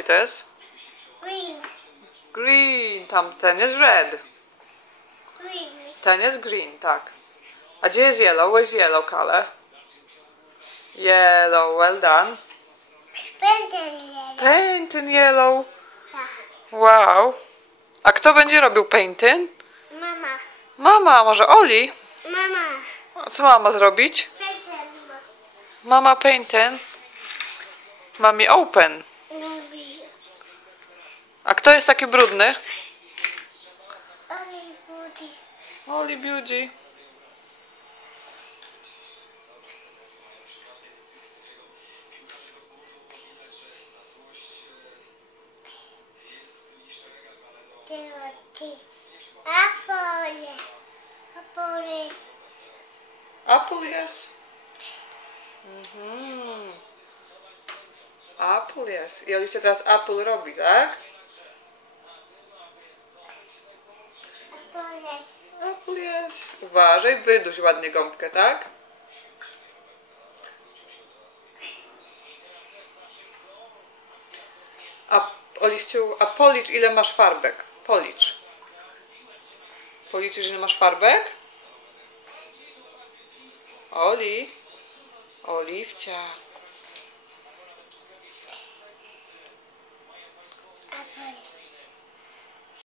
jaki to jest? Green. Green. Ten jest red. Green. Ten jest green, tak. A gdzie jest yellow? Where's yellow color? Yellow, well done. Painting. Painting yellow. Tak. Wow. A kto będzie robił painting? Mama. Mama, może Oli? Mama. A co mama zrobić? Painting. Mama painting. Mami open. Mami. A kto jest taki brudny? Only booty. Oli Beauty. Apple. Apple. Apple jest. Apple jest. I Olicia teraz apple robi, tak? Apple. Apple jest. Uważaj, wyduś ładnie gąbkę, tak? A Oliwciu, a policz ile masz farbek? Policz. Policzysz ile masz farbek? Oli. Oliwcia.